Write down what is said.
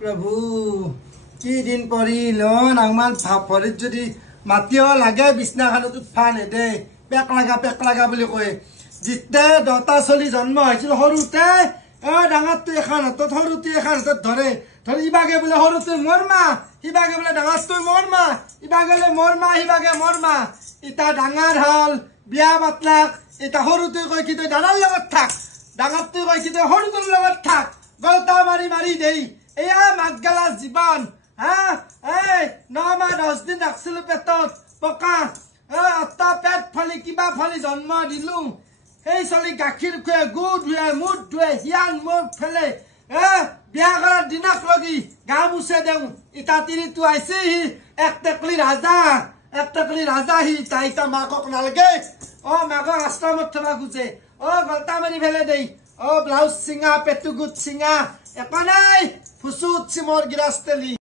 प्रभु की दिन परिल नांगमान भरित जदि मातिओ लागे बिछनाखाনত उठा नेदे पेक लागा বুলি কয় जिते 10টা চলি जन्म হৈছিল সৰুতে ডাঙাৰটো এখন হাতত সৰুটো এখন হাতত ধৰে ইবাগে বোলে সৰুটো মোৰ মা ইবাগে বোলে ডাঙাৰটো মোৰ মা ইবাগে মোৰ মা ইবাগে মোৰ মা ইটা ডাঙাৰ হল বিয়া পাতলাক ইটা সৰুটো কয় কি তই দাদাৰ লগত থাক ডাঙাৰটো কয় কি তই সৰুটোৰ লগত থাক গলতা মাৰি দেই এয়া মাগগালা জীবন এই 9 মাহ 10 দিন রাখছিলো পেটত পকা আত্তা পেট ফালি কিবা ফালি জন্ম দিলু এই চলি গাখীৰ খুৱে গুড হুৱে মুড ধুৱে হিয়ান মোৰ ফেলে বিয়া কৰাৰ দিনাক লগি গা মুছে দেউ ইটা তিৰিটো আইছে হি এক টেকলি ৰাজা হি তাইতা মাকক নালগে মাকক আশ্ৰমত থবা খুজে গলতা মাৰি ফেলে দেই ব্লাউজ চিঙা পেটু গুট চিঙা একো নাই ফুচুত চিমৰ গিৰাস্তেলি